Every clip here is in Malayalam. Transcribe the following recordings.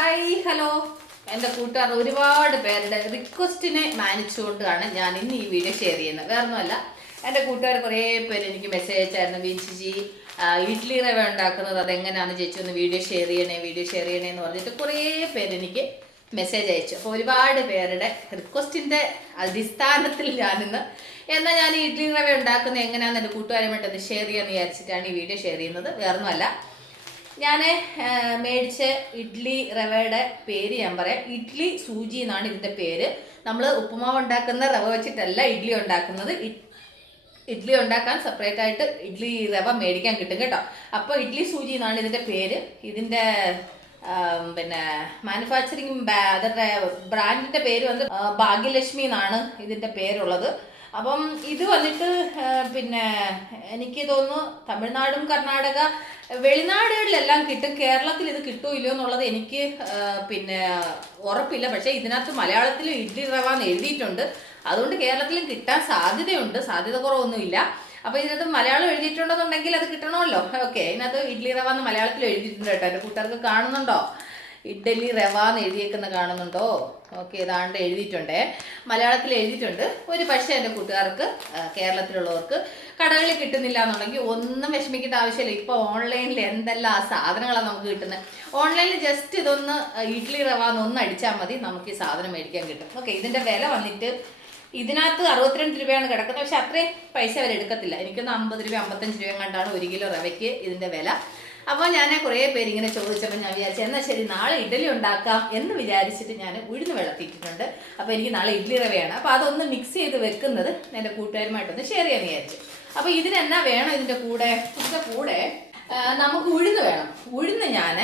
ഹായ് ഹലോ എൻ്റെ കൂട്ടുകാർ ഒരുപാട് പേരുടെ റിക്വസ്റ്റിനെ മാനിച്ചുകൊണ്ടാണ് ഞാൻ ഇന്ന് ഈ വീഡിയോ ഷെയർ ചെയ്യുന്നത്. വേറൊന്നുമല്ല, എൻ്റെ കൂട്ടുകാർ കുറേ പേര് എനിക്ക് മെസ്സേജ് അയച്ചായിരുന്നു. ബിൻചി ഇഡ്ഡലി റവ ഉണ്ടാക്കുന്നത് അതെങ്ങനെയാണെന്ന് ചേച്ചി ഒന്ന് വീഡിയോ ഷെയർ ചെയ്യണേ എന്ന് പറഞ്ഞിട്ട് കുറേ പേര് എനിക്ക് മെസ്സേജ് അയച്ചു. അപ്പോൾ ഒരുപാട് പേരുടെ റിക്വസ്റ്റിൻ്റെ അടിസ്ഥാനത്തിൽ എന്നാൽ ഞാൻ ഈ ഇഡ്ഡലി റവ ഉണ്ടാക്കുന്നത് എങ്ങനെയാണെന്ന് എൻ്റെ കൂട്ടുകാരുമായിട്ടത് ഷെയർ ചെയ്യാമെന്ന് വിചാരിച്ചിട്ടാണ് ഈ വീഡിയോ ഷെയർ ചെയ്യുന്നത്. വേറൊന്നുമല്ല, ഞാൻ മേടിച്ച ഇഡ്ഡലി റവയുടെ പേര് ഞാൻ പറയാം. ഇഡ്ഡലി സൂചി എന്നാണ് ഇതിൻ്റെ പേര്. നമ്മൾ ഉപ്പുമാവ് ഉണ്ടാക്കുന്ന റവ വെച്ചിട്ടല്ല ഇഡ്ഡലി ഉണ്ടാക്കുന്നത്. ഇഡ്ഡലി ഉണ്ടാക്കാൻ സെപ്പറേറ്റ് ആയിട്ട് ഇഡ്ഡലി റവ മേടിക്കാൻ കിട്ടും കേട്ടോ. അപ്പോൾ ഇഡ്ഡലി സൂചി എന്നാണ് ഇതിൻ്റെ പേര്. ഇതിൻ്റെ പിന്നെ മാനുഫാക്ചറിങ് അതിൻ്റെ ബ്രാൻഡിൻ്റെ പേര് ഭാഗ്യലക്ഷ്മി എന്നാണ് ഇതിൻ്റെ പേരുള്ളത്. അപ്പം ഇത് വന്നിട്ട് പിന്നെ എനിക്ക് തോന്നുന്നു തമിഴ്നാടും കർണാടക വെളിനാടുകളിലെല്ലാം കിട്ടും. കേരളത്തിൽ ഇത് കിട്ടുമോ ഇല്ലയോ എന്നുള്ളത് എനിക്ക് പിന്നെ ഉറപ്പില്ല. പക്ഷേ ഇതിനകത്ത് മലയാളത്തിൽ ഇഡ്ഡലി റവ എന്ന് എഴുതിയിട്ടുണ്ട്. അതുകൊണ്ട് കേരളത്തിലും കിട്ടാൻ സാധ്യതയുണ്ട്, സാധ്യത കുറവൊന്നുമില്ല. അപ്പോൾ ഇതിനകത്ത് മലയാളം എഴുതിയിട്ടുണ്ടെന്നുണ്ടെങ്കിൽ അത് കിട്ടണമല്ലോ. ഓക്കെ, ഇതിനകത്ത് ഇഡ്ഡലി റവ എന്ന് മലയാളത്തിൽ എഴുതിയിട്ടുണ്ട് കേട്ടോ. എൻ്റെ കൂട്ടുകാർക്ക് കാണുന്നുണ്ടോ? ഇഡ്ഡലി റവ എന്ന് എഴുതിയേക്കുന്ന കാണുന്നുണ്ടോ? ഓക്കെ, ഇതാണ്ട് എഴുതിയിട്ടുണ്ട്, മലയാളത്തിൽ എഴുതിയിട്ടുണ്ട്. ഒരു പക്ഷേ എൻ്റെ കൂട്ടുകാർക്ക് കേരളത്തിലുള്ളവർക്ക് കടകളിൽ കിട്ടുന്നില്ല എന്നുണ്ടെങ്കിൽ ഒന്നും വിഷമിക്കേണ്ട ആവശ്യമില്ല. ഇപ്പോൾ ഓൺലൈനിൽ എന്തെല്ലാം സാധനങ്ങളാണ് നമുക്ക് കിട്ടുന്നത്. ഓൺലൈനിൽ ജസ്റ്റ് ഇതൊന്ന് ഇഡ്ഡലി റവ എന്നൊന്ന് അടിച്ചാൽ മതി, നമുക്ക് ഈ സാധനം മേടിക്കാൻ കിട്ടും. ഓക്കെ, ഇതിൻ്റെ വില വന്നിട്ട് ഇതിനകത്ത് 62 രൂപയാണ് കിടക്കുന്നത്. പക്ഷെ അത്രയും പൈസ അവർ എടുക്കത്തില്ല. എനിക്കൊന്ന് 50 രൂപ 55 രൂപ കണ്ടാണ് 1 കിലോ റവയ്ക്ക് ഇതിൻ്റെ വില. അപ്പോൾ ഞാൻ കുറേ പേര് ഇങ്ങനെ ചോദിച്ചപ്പോൾ ഞാൻ വിചാരിച്ചു എന്നാൽ ശരി നാളെ ഇഡ്ഡലി ഉണ്ടാക്കാം എന്ന് വിചാരിച്ചിട്ട് ഞാൻ ഉഴുന്ന് വെള്ളത്തിയിട്ടിട്ടുണ്ട്. അപ്പോൾ എനിക്ക് നാളെ ഇഡ്ഡലി റവയാണ്. അപ്പോൾ അതൊന്ന് മിക്സ് ചെയ്ത് വെക്കുന്നത് എൻ്റെ കൂട്ടുകാരുമായിട്ടൊന്ന് ഷെയർ ചെയ്യാൻ വിചാരിച്ചു. അപ്പോൾ ഇതിനെന്നാ വേണം? ഇതിൻ്റെ കൂടെ നമുക്ക് ഉഴുന്ന് വേണം. ഉഴുന്ന് ഞാൻ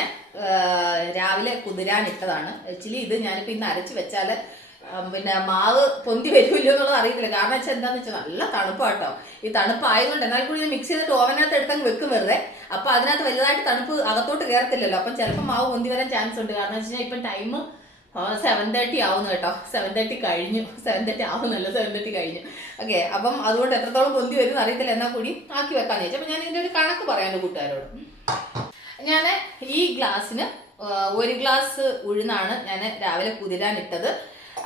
രാവിലെ കുതിരാനിട്ടതാണ്. ആക്ച്വലി ഇത് ഞാനിപ്പോൾ ഇന്ന് അരച്ച് വെച്ചാൽ പിന്നെ മാവ് പൊന്തി വരുമല്ലോ എന്നുള്ളത് അറിയത്തില്ല. കാരണം വെച്ചാൽ എന്താണെന്ന് വെച്ചാൽ നല്ല തണുപ്പാട്ടോ. ഈ തണുപ്പായതുകൊണ്ട് എന്നാൽ കൂടി ഇത് മിക്സ് ചെയ്തിട്ട് ഓവനകത്ത് എടുത്തങ്ങ് വെക്കും വെറുതെ. അപ്പോൾ അതിനകത്ത് വലുതായിട്ട് തണുപ്പ് അകത്തോട്ട് കയറത്തില്ലല്ലോ. അപ്പം ചിലപ്പോൾ മാവ് പൊന്തി വരാൻ ചാൻസ് ഉണ്ട്. കാരണം വെച്ച് കഴിഞ്ഞാൽ ഇപ്പം ടൈം 7:30 ആവുന്നു കേട്ടോ. 7:30 കഴിഞ്ഞു. 7:30 ആവുന്നല്ലോ, 7:30 കഴിഞ്ഞു. ഓക്കെ, അപ്പം അതുകൊണ്ട് എത്രത്തോളം പൊന്തി വരുമെന്ന് അറിയത്തില്ല. എന്നാൽ കൂടി ആക്കി വെക്കാന്ന് ചോദിച്ചു. അപ്പം ഞാൻ ഇതിൻ്റെ ഒരു കണക്ക് പറയാം എൻ്റെ കൂട്ടുകാരോട്. ഞാൻ ഈ ഗ്ലാസ്സിന് 1 ഗ്ലാസ് ഉഴുന്നാണ് ഞാൻ രാവിലെ കുതിരാനിട്ടത്.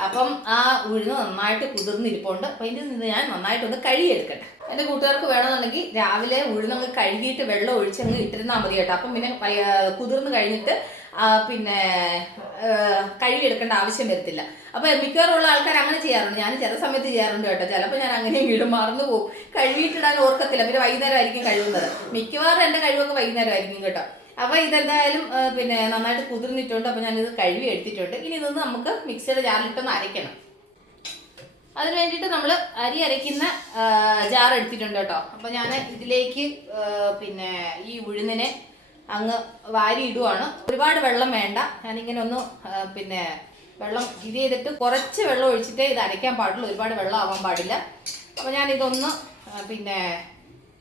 അപ്പം ആ ഉഴുന്ന് നന്നായിട്ട് കുതിർന്നിരിപ്പുണ്ട്. അപ്പം ഇതിൽ നിന്ന് ഞാൻ നന്നായിട്ടൊന്ന് കഴുകിയെടുക്കട്ടെ. എൻ്റെ കൂട്ടുകാർക്ക് വേണമെന്നുണ്ടെങ്കിൽ രാവിലെ ഉഴുന്നങ്ങ് കഴുകിയിട്ട് വെള്ളം ഒഴിച്ചങ്ങ് ഇട്ടിരുന്നാൽ മതി കേട്ടോ. അപ്പം പിന്നെ കുതിർന്ന് കഴിഞ്ഞിട്ട് പിന്നെ കഴുകിയെടുക്കേണ്ട ആവശ്യം വരത്തില്ല. അപ്പോൾ മിക്കവാറുള്ള ആൾക്കാർ അങ്ങനെ ചെയ്യാറുണ്ട്. ഞാൻ ചില സമയത്ത് ചെയ്യാറുണ്ട് കേട്ടോ. ചിലപ്പോൾ ഞാൻ അങ്ങനെ വീടും മറന്നു പോകും, കഴുകിയിട്ടിടാൻ ഓർക്കത്തില്ല. പിന്നെ വൈകുന്നേരം ആയിരിക്കും കഴുകുന്നത്. മിക്കവാറും എൻ്റെ കഴിവൊക്കെ വൈകുന്നേരം ആയിരിക്കും കേട്ടോ. അപ്പോൾ ഇതെന്തായാലും പിന്നെ നന്നായിട്ട് കുതിർന്നിട്ടുണ്ട്. അപ്പോൾ ഞാനിത് കഴുകി എടുത്തിട്ടുണ്ട്. ഇനി ഇതൊന്ന് നമുക്ക് മിക്സിയുടെ ജാറിലിട്ടൊന്ന് അരയ്ക്കണം. അതിന് വേണ്ടിയിട്ട് നമ്മൾ അരി അരയ്ക്കുന്ന ജാർ എടുത്തിട്ടുണ്ട് കേട്ടോ. അപ്പോൾ ഞാൻ ഇതിലേക്ക് പിന്നെ ഈ ഉഴുന്നിനെ അങ്ങ് വാരി ഇടുവാണ്. ഒരുപാട് വെള്ളം വേണ്ട. ഞാനിങ്ങനെ ഒന്ന് പിന്നെ വെള്ളം ഇത് ചെയ്തിട്ട് കുറച്ച് വെള്ളം ഒഴിച്ചിട്ടേ ഇത് അരയ്ക്കാൻ പാടുള്ളൂ. ഒരുപാട് വെള്ളം ആവാൻ പാടില്ല. അപ്പോൾ ഞാനിതൊന്ന് പിന്നെ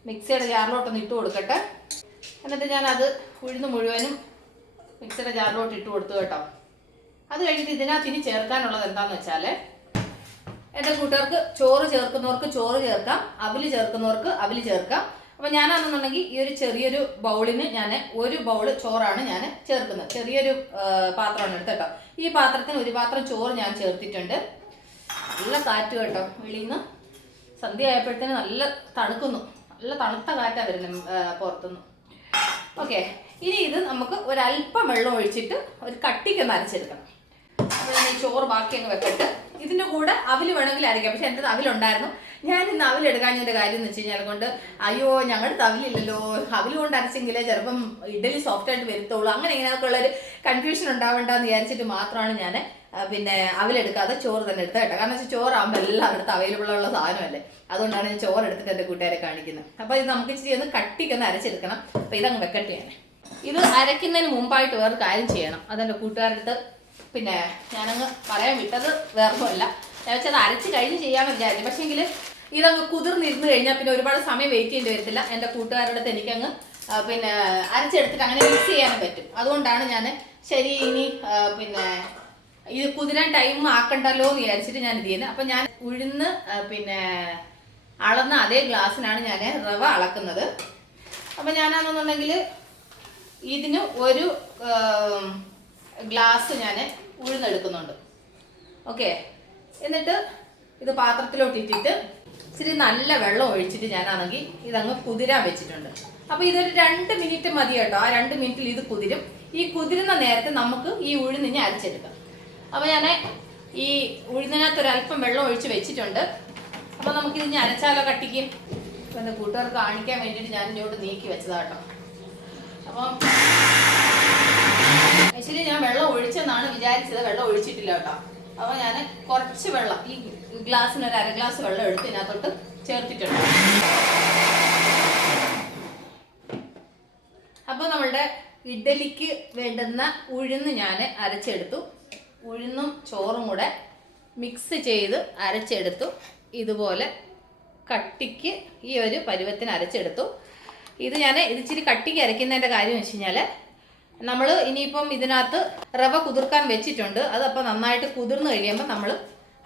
മിക്സിയുടെ ജാറിലോട്ടൊന്ന് ഇട്ട് കൊടുക്കട്ടെ. എന്നിട്ട് ഞാനത് ഉഴുന്ന് മുഴുവനും മിക്സിയുടെ ജാറിലോട്ട് ഇട്ട് കൊടുത്തു കേട്ടോ. അത് കഴിഞ്ഞിട്ട് ഇതിനകത്ത് ഇനി ചേർക്കാനുള്ളത് എന്താണെന്ന് വെച്ചാൽ എൻ്റെ കൂട്ടുകാർക്ക് ചോറ് ചേർക്കുന്നവർക്ക് ചോറ് ചേർക്കാം, അവില് ചേർക്കുന്നവർക്ക് അവില് ചേർക്കാം. അപ്പോൾ ഞാനാണെന്നുണ്ടെങ്കിൽ ഈ ഒരു ചെറിയൊരു ബൗളിന് ഞാൻ 1 ബൗള് ചോറാണ് ഞാൻ ചേർക്കുന്നത്. ചെറിയൊരു പാത്രമാണ് എടുത്ത് കേട്ടോ. ഈ പാത്രത്തിന് 1 പാത്രം ചോറ് ഞാൻ ചേർത്തിട്ടുണ്ട്. നല്ല കാറ്റ് കേട്ടോ. വെളിയിൽ നിന്ന് സന്ധ്യ ആയപ്പോഴത്തേന് നല്ല തണുക്കുന്നു. നല്ല തണുത്ത കാറ്റാണ് വരുന്നത് പുറത്തുനിന്ന്. ഓക്കെ, ഇനി ഇത് നമുക്ക് ഒരല്പം വെള്ളം ഒഴിച്ചിട്ട് ഒരു കട്ടിക്കൊന്ന് അരച്ചെടുക്കണം. അപ്പോൾ ഞാൻ ഈ ചോറ് ബാക്കി അങ്ങ് വെക്കട്ടെ. ഇതിൻ്റെ കൂടെ അവില് വേണമെങ്കിൽ അരയ്ക്കാം. പക്ഷെ എൻ്റെ അവിലുണ്ടായിരുന്നു. ഞാൻ ഇന്ന് അവിലെടുക്കാഞ്ഞതിൻ്റെ കാര്യം എന്ന് വെച്ച് കഴിഞ്ഞാൽ കൊണ്ട് അയ്യോ ഞങ്ങളുടെ അവിലില്ലല്ലോ, അവില് കൊണ്ട് അരച്ചെങ്കിലേ ചിലപ്പം ഇഡ്ഡലി സോഫ്റ്റായിട്ട് വരുത്തുള്ളൂ. അങ്ങനെ ഇങ്ങനെയൊക്കെ ഉള്ളൊരു കൺഫ്യൂഷൻ ഉണ്ടാവേണ്ടെന്ന് വിചാരിച്ചിട്ട് മാത്രമാണ് ഞാൻ പിന്നെ അവിലെടുക്കാതെ ചോറ് തന്നെ എടുത്തത് കേട്ടോ. കാരണം വെച്ചാൽ ചോറാകുമ്പോൾ എല്ലായിടത്തും അവൈലബിൾ ഉള്ള സാധനമല്ലേ. അതുകൊണ്ടാണ് ഞാൻ ചോറ് എടുത്തിട്ട് എൻ്റെ കൂട്ടുകാരെ കാണിക്കുന്നത്. അപ്പോൾ ഇത് നമുക്ക് ഇച്ചിരി ഒന്ന് കട്ടിക്കൊന്ന് അരച്ചെടുക്കണം. അപ്പോൾ ഇതങ്ങ് വെക്കട്ടെ. ഞാൻ ഇത് അരയ്ക്കുന്നതിന് മുമ്പായിട്ട് വേറെ കാര്യം ചെയ്യണം. അതെൻ്റെ കൂട്ടുകാരുടെ പിന്നെ ഞാനങ്ങ് പറയാൻ വിട്ടത് വേറൊന്നുമല്ല. ഞാൻ വെച്ചാൽ അത് അരച്ച് കഴിഞ്ഞ് ചെയ്യാമെന്ന് വിചാരിച്ചു. പക്ഷേങ്കിൽ ഇതങ്ങ് കുതിർന്നിരുന്ന് കഴിഞ്ഞാൽ പിന്നെ ഒരുപാട് സമയം വെയിറ്റ് ചെയ്യേണ്ടി വരത്തില്ല. എൻ്റെ കൂട്ടുകാരുടെ അടുത്ത് എനിക്കങ്ങ് പിന്നെ അരച്ചെടുത്തിട്ട് അങ്ങനെ മിക്സ് ചെയ്യാനും പറ്റും. അതുകൊണ്ടാണ് ഞാൻ ശരി ഇനി പിന്നെ ഇത് കുതിരാൻ ടൈം ആക്കണ്ടല്ലോ എന്ന് വിചാരിച്ചിട്ട് ഞാൻ ഇത് ചെയ്യുന്നത്. അപ്പം ഞാൻ ഉഴുന്ന് പിന്നെ അളന്ന അതേ ഗ്ലാസ്സിനാണ് ഞാൻ റവ അളക്കുന്നത്. അപ്പം ഞാനാണെന്നുണ്ടെങ്കിൽ ഇതിന് ഒരു ഗ്ലാസ് ഞാൻ ഉഴുന്നെടുക്കുന്നുണ്ട്. ഓക്കെ, എന്നിട്ട് ഇത് പാത്രത്തിലോട്ട് ഇട്ടിട്ട് ഇച്ചിരി നല്ല വെള്ളം ഒഴിച്ചിട്ട് ഞാനാണെങ്കിൽ ഇതങ്ങ് കുതിരാൻ വെച്ചിട്ടുണ്ട്. അപ്പോൾ ഇതൊരു 2 മിനിറ്റ് മതി കേട്ടോ. ആ 2 മിനിറ്റിൽ ഇത് കുതിരും. ഈ കുതിരുന്ന നേരത്തെ നമുക്ക് ഈ ഉഴുന്നിനെ അരച്ചെടുക്കാം. അപ്പോൾ ഞാൻ ഈ ഉഴുന്നിനകത്ത് ഒരല്പം വെള്ളം ഒഴിച്ച് വെച്ചിട്ടുണ്ട്. അപ്പോൾ നമുക്കിതിനെ അരച്ചാലോ കട്ടിക്ക്. അപ്പോൾ എൻ്റെ കൂട്ടുകാർക്ക് കാണിക്കാൻ വേണ്ടിയിട്ട് ഞാൻ ഇങ്ങോട്ട് നീക്കി വെച്ചതാട്ടോ. അപ്പം ആക്ച്വലി ഞാൻ വെള്ളം ഒഴിച്ചെന്നാണ് വിചാരിച്ചത്, വെള്ളം ഒഴിച്ചിട്ടില്ല കേട്ടോ. അപ്പോൾ ഞാൻ കുറച്ച് വെള്ളം, ഈ ഗ്ലാസ്സിന് ഒരു 1/2 ഗ്ലാസ് വെള്ളം എടുത്ത് ഇതിനകത്തോട്ട് ചേർത്തിട്ടുണ്ട്. അപ്പോൾ നമ്മളുടെ ഇഡ്ഡലിക്ക് വേണ്ടുന്ന ഉഴുന്ന് ഞാൻ അരച്ചെടുത്തു. ഉഴുന്നും ചോറും കൂടെ മിക്സ് ചെയ്ത് അരച്ചെടുത്തു. ഇതുപോലെ കട്ടിക്ക് ഈ ഒരു പരുവത്തിന് അരച്ചെടുത്തു. ഇത് ഇച്ചിരി കട്ടിക്ക് അരയ്ക്കുന്നതിൻ്റെ കാര്യം വെച്ച് കഴിഞ്ഞാൽ നമ്മൾ ഇനിയിപ്പം ഇതിനകത്ത് റവ കുതിർക്കാൻ വെച്ചിട്ടുണ്ട്. അതപ്പോൾ നന്നായിട്ട് കുതിർന്ന് കഴിയുമ്പോൾ നമ്മൾ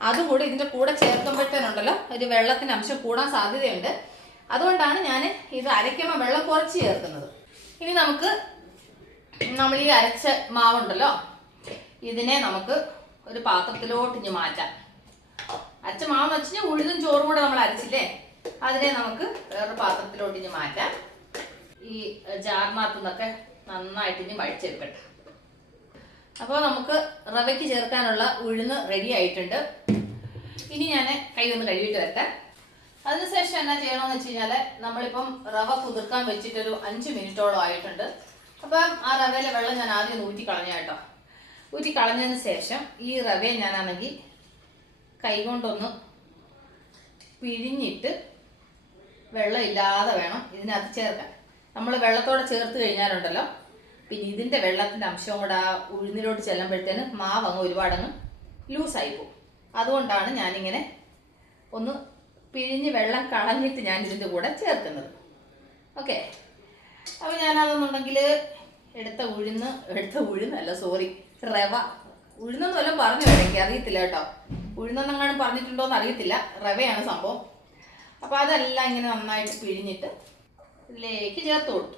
അതും കൂടി ഇതിൻ്റെ കൂടെ ചേർക്കുമ്പോഴത്തേനുണ്ടല്ലോ ഒരു വെള്ളത്തിൻ്റെ അംശം കൂടാൻ സാധ്യതയുണ്ട്. അതുകൊണ്ടാണ് ഞാൻ ഇത് അരയ്ക്കുമ്പോൾ വെള്ളം കുറച്ച് ചേർക്കുന്നത്. ഇനി നമ്മൾ ഈ അരച്ച മാവുണ്ടല്ലോ, ഇതിനെ നമുക്ക് ഒരു പാത്രത്തിലോട്ട് ഇനി മാറ്റാം. അരച്ച മാവെന്ന് വെച്ച് കഴിഞ്ഞാൽ ഉഴുന്നും ചോറും കൂടെ നമ്മൾ അരച്ചില്ലേ, അതിനെ നമുക്ക് വേറൊരു പാത്രത്തിലോട്ട് ഇനി മാറ്റാം. ഈ ജാറിനകത്തു നിന്നൊക്കെ നന്നായിട്ട് ഇനി വഴിച്ചെടുക്കട്ടെ. അപ്പോൾ നമുക്ക് റവയ്ക്ക് ചേർക്കാനുള്ള ഉഴുന്ന് റെഡി ആയിട്ടുണ്ട്. ഇനി ഞാൻ കൈ ഒന്ന് കഴുകിയിട്ട് വരട്ടെ. അതിനുശേഷം എന്നാ ചെയ്യണമെന്ന് വെച്ച് കഴിഞ്ഞാൽ നമ്മളിപ്പം റവ കുതിർക്കാൻ വെച്ചിട്ടൊരു 5 മിനിറ്റോളം ആയിട്ടുണ്ട്. അപ്പം ആ റവയിലെ വെള്ളം ഞാൻ ആദ്യം ഊറ്റി കളഞ്ഞ കേട്ടോ. ഊറ്റി കളഞ്ഞതിന് ശേഷം ഈ റവയെ ഞാനാണെങ്കിൽ കൈകൊണ്ടൊന്ന് പിഴിഞ്ഞിട്ട് വെള്ളം ഇല്ലാതെ വേണം ഇതിനകത്ത് ചേർക്കാൻ. നമ്മൾ വെള്ളത്തോടെ ചേർത്ത് കഴിഞ്ഞാലുണ്ടല്ലോ പിന്നെ ഇതിൻ്റെ വെള്ളത്തിൻ്റെ അംശവും കൂടെ ആ ഉഴുന്നിലോട്ട് ചെല്ലുമ്പോഴത്തേന് മാവ് ഒരുപാടങ്ങ് ലൂസായി പോകും. അതുകൊണ്ടാണ് ഞാനിങ്ങനെ ഒന്ന് പിഴിഞ്ഞ് വെള്ളം കളഞ്ഞിട്ട് ഞാൻ ഇതിൻ്റെ കൂടെ ചേർക്കുന്നത്. ഓക്കെ, അപ്പോൾ ഞാനതെന്നുണ്ടെങ്കിൽ എടുത്ത ഉഴുന്നല്ല സോറി റവ, ഉഴുന്നെന്ന് വല്ലതും പറഞ്ഞു എനിക്ക് അറിയത്തില്ല കേട്ടോ. ഉഴുന്നെന്നെങ്ങാനും പറഞ്ഞിട്ടുണ്ടോയെന്ന് അറിയത്തില്ല. റവയാണ് സംഭവം. അപ്പോൾ അതെല്ലാം ഇങ്ങനെ നന്നായിട്ട് പിഴിഞ്ഞിട്ട് ഇതിലേക്ക് ചേർത്ത് കൊടുത്തു.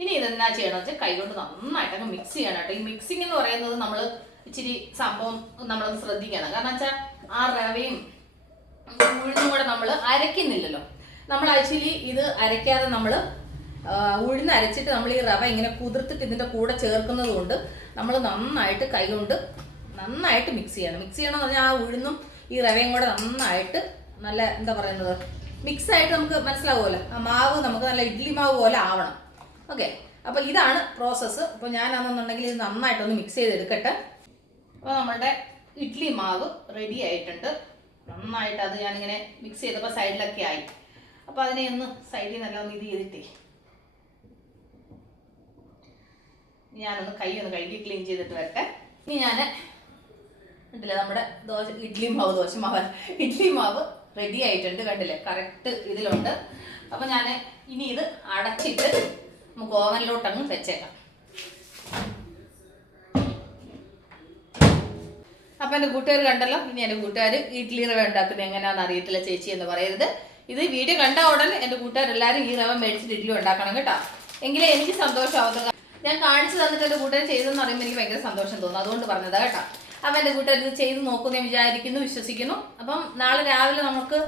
ഇനി ഇതെന്നാ ചെയ്യണമെന്ന് വെച്ചാൽ കൈകൊണ്ട് നന്നായിട്ട് അങ്ങ് മിക്സ് ചെയ്യണം കേട്ടോ. ഈ മിക്സിംഗ് എന്ന് പറയുന്നത് നമ്മൾ ഇച്ചിരി സംഭവം നമ്മളൊന്ന് ശ്രദ്ധിക്കണം. കാരണം വെച്ചാൽ ആ റവയും ഉഴുന്നും കൂടെ നമ്മൾ അരയ്ക്കുന്നില്ലല്ലോ. നമ്മൾ ആക്ച്വലി ഇത് അരയ്ക്കാതെ നമ്മൾ ഉഴുന്ന് അരച്ചിട്ട് നമ്മൾ ഈ റവ ഇങ്ങനെ കുതിർത്തിട്ട് ഇതിൻ്റെ കൂടെ ചേർക്കുന്നത് കൊണ്ട് നമ്മൾ നന്നായിട്ട് കൈകൊണ്ട് നന്നായിട്ട് മിക്സ് ചെയ്യണം. മിക്സ് ചെയ്യണമെന്ന് പറഞ്ഞാൽ ആ ഉഴുന്നും ഈ റവയും കൂടെ നന്നായിട്ട് നല്ല എന്താ പറയുന്നത് മിക്സായിട്ട് നമുക്ക് മനസ്സിലാവുമല്ലോ. ആ മാവ് നമുക്ക് നല്ല ഇഡ്ഡലി മാവ് പോലെ ആവണം. ഓക്കെ, അപ്പോൾ ഇതാണ് പ്രോസസ്സ്. അപ്പോൾ ഞാനാണെന്നുണ്ടെങ്കിൽ ഇത് നന്നായിട്ടൊന്ന് മിക്സ് ചെയ്തെടുക്കട്ടെ. അപ്പോൾ നമ്മളുടെ ഇഡ്ഡലി മാവ് റെഡി ആയിട്ടുണ്ട്. നന്നായിട്ട് അത് ഞാനിങ്ങനെ മിക്സ് ചെയ്തപ്പോൾ സൈഡിലൊക്കെ ആയി. അപ്പോൾ അതിനെ ഒന്ന് സൈഡിൽ നിന്നെല്ലാം ഇത് ചെയ്തിട്ടേ ഞാനൊന്ന് കൈ ഒന്ന് കഴുകി ക്ലീൻ ചെയ്തിട്ട് വരട്ടെ. ഇനി ഞാൻ കണ്ടില്ലേ നമ്മുടെ ഇഡ്ഡലി മാവ് റെഡി ആയിട്ടുണ്ട്. കണ്ടില്ലേ, കറക്റ്റ് ഇതിലുണ്ട്. അപ്പോൾ ഞാൻ ഇനി ഇത് അടച്ചിട്ട് നമുക്ക് ഓവനിലോട്ടങ്ങ് വെച്ചേക്കാം. അപ്പം എൻ്റെ കൂട്ടുകാർ കണ്ടല്ലോ. ഇനി എൻ്റെ കൂട്ടുകാർ ഇഡ്ഡലി റവ ഉണ്ടാക്കുന്നത് എങ്ങനെയാണെന്ന് അറിയത്തില്ല ചേച്ചി എന്ന് പറയരുത്. ഇത് വീഡിയോ കണ്ട ഉടനെ എൻ്റെ കൂട്ടുകാരെല്ലാവരും ഈ റവ മേടിച്ചിട്ട് ഇഡ്ഡലി ഉണ്ടാക്കണം കേട്ടോ. എങ്കിലേ എനിക്ക് സന്തോഷമാവുന്നത്. ഞാൻ കാണിച്ചു തന്നിട്ട് എൻ്റെ കൂട്ടുകാർ ചെയ്തെന്ന് പറയുമ്പോൾ എനിക്ക് ഭയങ്കര സന്തോഷം തോന്നുന്നു. അതുകൊണ്ട് പറഞ്ഞതാ കേട്ടോ. അപ്പം എൻ്റെ കൂട്ടുകാർ ഇത് ചെയ്ത് നോക്കുമെന്ന് ഞാൻ വിചാരിക്കുന്നു, വിശ്വസിക്കുന്നു. അപ്പം നാളെ രാവിലെ നമുക്ക്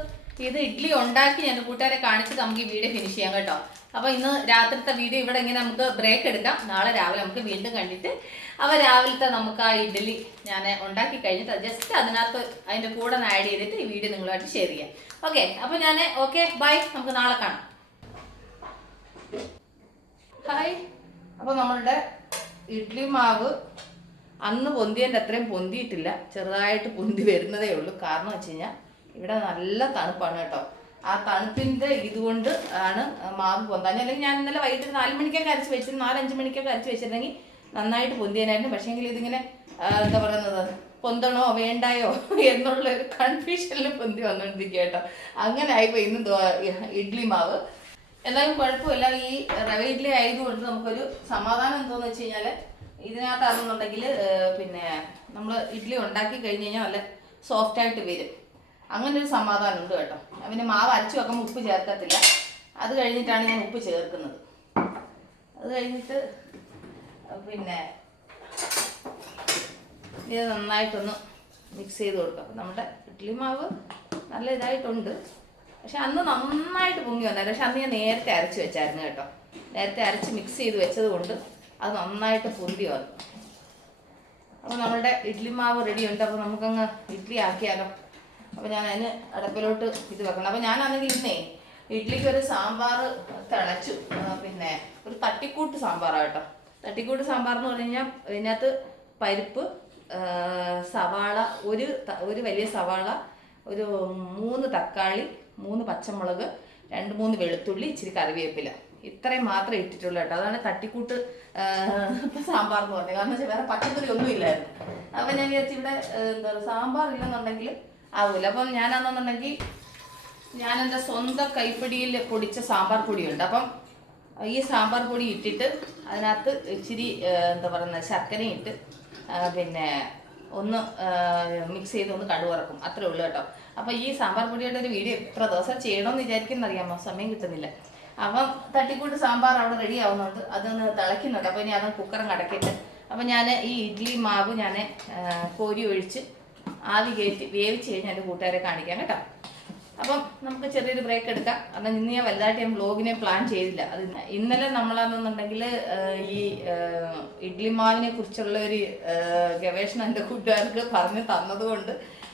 ഇത് ഇഡ്ഡലി ഉണ്ടാക്കി എൻ്റെ കൂട്ടുകാരെ കാണിച്ചിട്ട് നമുക്ക് ഈ വീഡിയോ ഫിനിഷ് ചെയ്യാം കേട്ടോ. അപ്പോൾ ഇന്ന് രാത്രിത്തെ വീഡിയോ ഇവിടെ ഇങ്ങനെ നമുക്ക് ബ്രേക്ക് എടുക്കാം. നാളെ രാവിലെ നമുക്ക് വീണ്ടും കണ്ടിട്ട് അപ്പോൾ രാവിലത്തെ നമുക്ക് ആ ഇഡ്ഡലി ഞാൻ ഉണ്ടാക്കി കഴിഞ്ഞിട്ട് ജസ്റ്റ് അതിനകത്ത് അതിൻ്റെ കൂടെ ആഡ് ചെയ്തിട്ട് ഈ വീഡിയോ നിങ്ങളുമായിട്ട് ഷെയർ ചെയ്യാം. ഓക്കെ, അപ്പോൾ ഞാൻ ഓക്കെ ബൈ, നമുക്ക് നാളെ കാണാം. ഹായ്. അപ്പോൾ നമ്മളുടെ ഇഡ്ഡലി മാവ് അന്ന് പൊന്തിയതിൻ്റെ അത്രയും പൊന്തിയിട്ടില്ല, ചെറുതായിട്ട് പൊന്തി വരുന്നതേ ഉള്ളൂ. കാരണം വെച്ച് കഴിഞ്ഞാൽ ഇവിടെ നല്ല തണുപ്പാണ് കേട്ടോ. ആ തണുപ്പിൻ്റെ ഇതുകൊണ്ട് ആണ് മാവ് പൊന്താൻ. അല്ലെങ്കിൽ ഞാൻ ഇന്നലെ വൈകിട്ട് 4 മണിക്കൊക്കെ അരച്ച് വെച്ചിരുന്നു, 4-5 മണിക്കൊക്കെ അരച്ച് വെച്ചിരുന്നെങ്കിൽ നന്നായിട്ട് പൊന്തിയനായിരുന്നു. പക്ഷേങ്കിൽ ഇതിങ്ങനെ എന്താ പറയുന്നത് പൊന്തണോ വേണ്ടായോ എന്നുള്ളൊരു കൺഫ്യൂഷനിൽ പൊന്തി വന്നുകൊണ്ടിരിക്കുക കേട്ടോ. അങ്ങനെ ആയിപ്പോൾ ഇന്ന് ഇഡ്ഡലി മാവ്. എന്നാലും കുഴപ്പമില്ല. ഈ റവ ഇഡ്ഡലി ആയതുകൊണ്ട് നമുക്കൊരു സമാധാനം എന്തോന്ന് വെച്ച് കഴിഞ്ഞാൽ ഇതിനകത്താണെന്നുണ്ടെങ്കിൽ പിന്നെ നമ്മൾ ഇഡ്ഡലി ഉണ്ടാക്കി കഴിഞ്ഞ് കഴിഞ്ഞാൽ നല്ല സോഫ്റ്റായിട്ട് വരും. അങ്ങനെ ഒരു സമാധാനം ഉണ്ട് കേട്ടോ. പിന്നെ മാവ് അരച്ച് വെക്കുമ്പോൾ ഉപ്പ് ചേർക്കത്തില്ല. അത് കഴിഞ്ഞിട്ടാണ് ഞാൻ ഉപ്പ് ചേർക്കുന്നത്. അത് കഴിഞ്ഞിട്ട് പിന്നെ ഇത് നന്നായിട്ടൊന്ന് മിക്സ് ചെയ്ത് കൊടുക്കും. അപ്പം നമ്മുടെ ഇഡ്ഡലി മാവ് നല്ല ഇതായിട്ടുണ്ട്. പക്ഷെ അന്ന് നന്നായിട്ട് പൊങ്ങി വന്നായിരുന്നു. പക്ഷെ അന്ന് ഞാൻ നേരത്തെ അരച്ച് വെച്ചായിരുന്നു കേട്ടോ. നേരത്തെ അരച്ച് മിക്സ് ചെയ്ത് വെച്ചത് കൊണ്ട് അത് നന്നായിട്ട് പൊന്തി വന്നു. അപ്പോൾ നമ്മളുടെ ഇഡ്ഡലി മാവ് റെഡി ഉണ്ട്. അപ്പോൾ നമുക്കങ്ങ് ഇഡ്ഡലി ആക്കിയാലോ. അപ്പോൾ ഞാൻ അതിന് അടുപ്പിലോട്ട് ഇത് വെക്കണം. അപ്പോൾ ഞാനാണെങ്കിൽ ഇന്നേ ഇഡ്ഡലിക്ക് ഒരു സാമ്പാർ തിളച്ചു. പിന്നെ ഒരു തട്ടിക്കൂട്ട് സാമ്പാറാണ് കേട്ടോ. തട്ടിക്കൂട്ട് സാമ്പാർ എന്ന് പറഞ്ഞു കഴിഞ്ഞാൽ ഇതിനകത്ത് പരിപ്പ്, സവാള, ഒരു വലിയ സവാള, ഒരു 3 തക്കാളി, 3 പച്ചമുളക്, 2-3 വെളുത്തുള്ളി, ഇച്ചിരി കറിവേപ്പില, ഇത്രയും മാത്രമേ ഇട്ടിട്ടുള്ളൂ കേട്ടോ. അതാണ് തട്ടിക്കൂട്ട് സാമ്പാർ എന്ന് പറഞ്ഞത്. കാരണം വെച്ചാൽ വേറെ പച്ചക്കറി ഒന്നും ഇല്ലായിരുന്നു. അപ്പം ഞാൻ വിചാരിച്ചു ഇവിടെ എന്താ പറയുക സാമ്പാർ ഇല്ലെന്നുണ്ടെങ്കിൽ ആവില്ല. അപ്പം ഞാനാണെന്നുണ്ടെങ്കിൽ ഞാൻ എൻ്റെ സ്വന്തം കൈപ്പിടിയിൽ പൊടിച്ച സാമ്പാർ പൊടിയുണ്ട്. അപ്പം ഈ സാമ്പാർ പൊടി ഇട്ടിട്ട് അതിനകത്ത് ഇച്ചിരി എന്താ പറയുന്നത് ശർക്കരയും ഇട്ട് പിന്നെ ഒന്ന് മിക്സ് ചെയ്ത് ഒന്ന് കടുവറക്കും. അത്രേ ഉള്ളൂ കേട്ടോ. അപ്പോൾ ഈ സാമ്പാർ പൊടിയുടെ ഒരു വീഡിയോ എത്ര ദിവസം ചെയ്യണമെന്ന് വിചാരിക്കുന്നറിയാമോ, സമയം കിട്ടുന്നില്ല. അപ്പം തട്ടിക്കൂട്ട് സാമ്പാർ അവിടെ റെഡി ആവുന്നുണ്ട്. അതൊന്ന് തിളയ്ക്കുന്നുണ്ട്. അപ്പോൾ ഇനി അത് കുക്കറും അടക്കിയിട്ട് അപ്പം ഞാൻ ഈ ഇഡ്ഡലി മാവ് ഞാൻ കോരി ഒഴിച്ച് ആവി കയറ്റി വേവിച്ച് കഴിഞ്ഞ് എൻ്റെ കൂട്ടുകാരെ കാണിക്കാം കേട്ടോ. അപ്പം നമുക്ക് ചെറിയൊരു ബ്രേക്ക് എടുക്കാം. കാരണം ഇന്ന് ഞാൻ വലുതായിട്ട് ഞാൻ വ്ലോഗിനെ പ്ലാൻ ചെയ്തില്ല. അത് ഇന്നലെ നമ്മളാണെന്നുണ്ടെങ്കിൽ ഈ ഇഡ്ഡലി മാവിനെ കുറിച്ചുള്ള ഒരു ഗവേഷണം എൻ്റെ കൂട്ടുകാർക്ക് പറഞ്ഞു തന്നതുകൊണ്ട്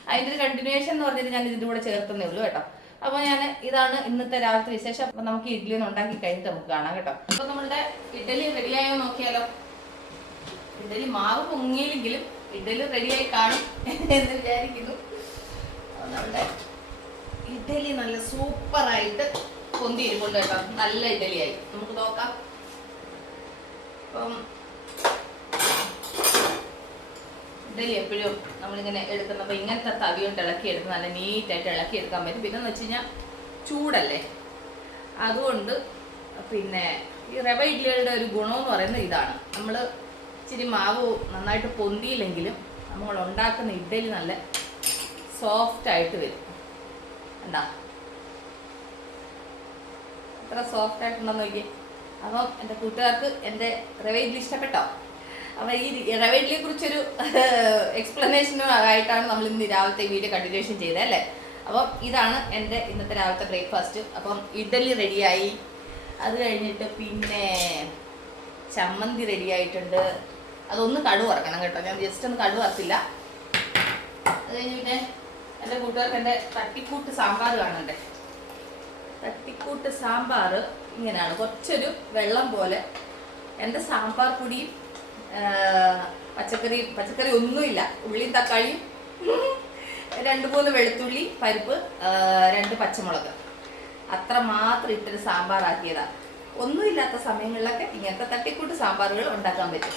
അതിൻ്റെ ഒരു കണ്ടിന്യൂവേഷൻ എന്ന് പറഞ്ഞിട്ട് ഞാൻ ഇതിൻ്റെ കൂടെ ചേർത്തന്നേ ഉള്ളൂ കേട്ടോ. അപ്പോൾ ഞാൻ ഇതാണ് ഇന്നത്തെ രാവിലത്തെ വിശേഷം. അപ്പം നമുക്ക് ഇഡ്ഡലി ഒന്ന് ഉണ്ടാക്കി കഴിഞ്ഞിട്ട് നമുക്ക് കാണാം കേട്ടോ. അപ്പോൾ നമ്മളുടെ ഇഡ്ഡലി റെഡിയായോ നോക്കിയാലോ. ഇഡ്ഡലി മാവ് പൊങ്ങിയില്ലെങ്കിലും ഇഡ്ഡലി റെഡിയായി കാണും എന്ന് വിചാരിക്കുന്നു. നമ്മുടെ ഇഡ്ഡലി നല്ല സൂപ്പറായിട്ട് പൊന്തിയിരിപ്പുണ്ട് കേട്ടോ. നല്ല ഇഡ്ഡലിയായി. നമുക്ക് നോക്കാം. അപ്പം ഇഡ്ഡലി എപ്പോഴും നമ്മളിങ്ങനെ എടുക്കുന്നപ്പോൾ ഇങ്ങനത്തെ തവി കൊണ്ട് ഇളക്കിയെടുത്ത് നല്ല നീറ്റായിട്ട് ഇളക്കിയെടുക്കാൻ പറ്റും. പിന്നെന്ന് വെച്ച് കഴിഞ്ഞാൽ ചൂടല്ലേ, അതുകൊണ്ട് പിന്നെ ഈ റവ ഇഡ്ഡലിയുടെ ഒരു ഗുണമെന്ന് പറയുന്നത് ഇതാണ്. നമ്മൾ ഇച്ചിരി മാവ് നന്നായിട്ട് പൊന്തിയില്ലെങ്കിലും നമ്മൾ ഉണ്ടാക്കുന്ന ഇഡ്ഡലി നല്ല സോഫ്റ്റായിട്ട് വരും. എന്താ എത്ര സോഫ്റ്റ് ആയിട്ടുണ്ടെന്ന് നോക്കിയേ. അപ്പം എൻ്റെ കൂട്ടുകാർക്ക് എൻ്റെ റവ ഇഡ്ഡലി ഇഷ്ടപ്പെട്ടോ? അപ്പോൾ ഈ റവ ഇഡ്ഡലിയെ കുറിച്ചൊരു എക്സ്പ്ലനേഷനും ആയിട്ടാണ് നമ്മൾ ഇന്ന് രാവിലത്തെ വീഡിയോ കണ്ടിന്യൂഷൻ ചെയ്തത് അല്ലേ. അപ്പം ഇതാണ് എൻ്റെ ഇന്നത്തെ രാവിലത്തെ ബ്രേക്ക്ഫാസ്റ്റ്. അപ്പം ഇഡ്ഡലി റെഡിയായി. അത് കഴിഞ്ഞിട്ട് പിന്നെ ചമ്മന്തി റെഡിയായിട്ടുണ്ട്. അതൊന്ന് കടുവ ഇറക്കണം കേട്ടോ. ഞാൻ ജസ്റ്റ് ഒന്ന് കടുവ ഇറക്കില്ല. അത് കഴിഞ്ഞ് പിന്നെ എൻ്റെ കൂട്ടുകാർക്ക് എൻ്റെ തട്ടിക്കൂട്ട് സാമ്പാർ കാണണ്ടേ. തട്ടിക്കൂട്ട് സാമ്പാർ ഇങ്ങനെയാണ്, കുറച്ചൊരു വെള്ളം പോലെ. എൻ്റെ സാമ്പാർ പൊടിയും പച്ചക്കറി ഒന്നുമില്ല, ഉള്ളിയും തക്കാളിയും 2-3 വെളുത്തുള്ളി, പരിപ്പ്, 2 പച്ചമുളക്, അത്ര മാത്രം ഇട്ടൊരു സാമ്പാറാക്കിയതാണ്. ഒന്നുമില്ലാത്ത സമയങ്ങളിലൊക്കെ ഇങ്ങനത്തെ തട്ടിക്കൂട്ട് സാമ്പാറുകൾ ഉണ്ടാക്കാൻ പറ്റും.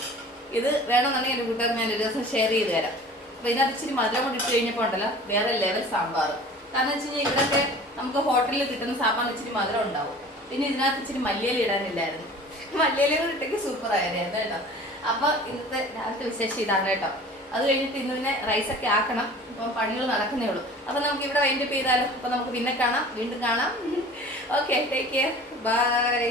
ഇത് വേണമെന്നുണ്ടെങ്കിൽ എൻ്റെ കൂട്ടുകാർക്ക് ഞാൻ ഒരു ദിവസം ഷെയർ ചെയ്ത് തരാം. അപ്പോൾ ഇതിനകത്ത് ഇച്ചിരി മധുരം കൊണ്ട് ഇട്ട് കഴിഞ്ഞപ്പോൾ ഉണ്ടല്ലോ വേറെ ലെവൽ സാമ്പാർ. കാരണം വെച്ച് കഴിഞ്ഞാൽ ഇവിടെയൊക്കെ നമുക്ക് ഹോട്ടലിൽ കിട്ടുന്ന സാമ്പാറിന് ഇച്ചിരി മധുരം ഉണ്ടാവും. പിന്നെ ഇതിനകത്ത് ഇച്ചിരി മല്ലിയില ഇടാനില്ലായിരുന്നു. മല്ലിയില കൂടെ ഇട്ടെങ്കിൽ സൂപ്പർ ആയിരുന്നു കേട്ടോ. അപ്പോൾ ഇന്നത്തെ രാവിലത്തെ വിശേഷം ഇതാണ് കേട്ടോ. അത് കഴിഞ്ഞിട്ട് ഇന്ന് പിന്നെ റൈസൊക്കെ ആക്കണം. അപ്പം പണികൾ നടക്കുന്നേ ഉള്ളൂ. അപ്പോൾ നമുക്ക് ഇവിടെ വൈൻഡപ്പ് ചെയ്താലോ. അപ്പോൾ നമുക്ക് പിന്നെ കാണാം, വീണ്ടും കാണാം. Okay, take care, by.